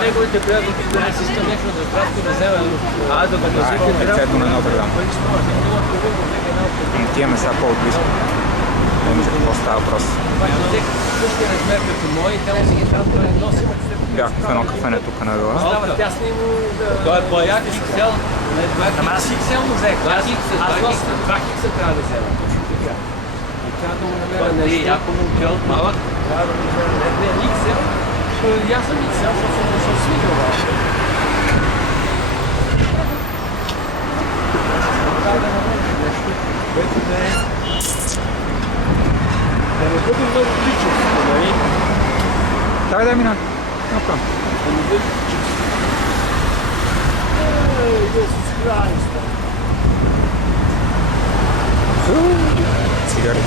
неговите приятелки, да си иска нещо за здравство да вземе, а да го носите лицето на Нотр Дам. Отиваме сега по-отблизко. Не вижда какво става въпрос. Същия размер като мои, те си ги трябва да носим. Бях в едно кафене тук на Рила. Става тясни му... Той е по-як XL. Ама аз XL му взех. Аз 2 хикса трябва да взема. И трябва да му намеря нещо. Яко му гел малък. Трябва да му намеря не XL. И аз съм XL, защото не съм свидел. Трябва да намеря нещо, което да е... Да не бъде много личество, нали? Давай, мина. Направо. Да не бъде личество. Исус Христос. Цигари.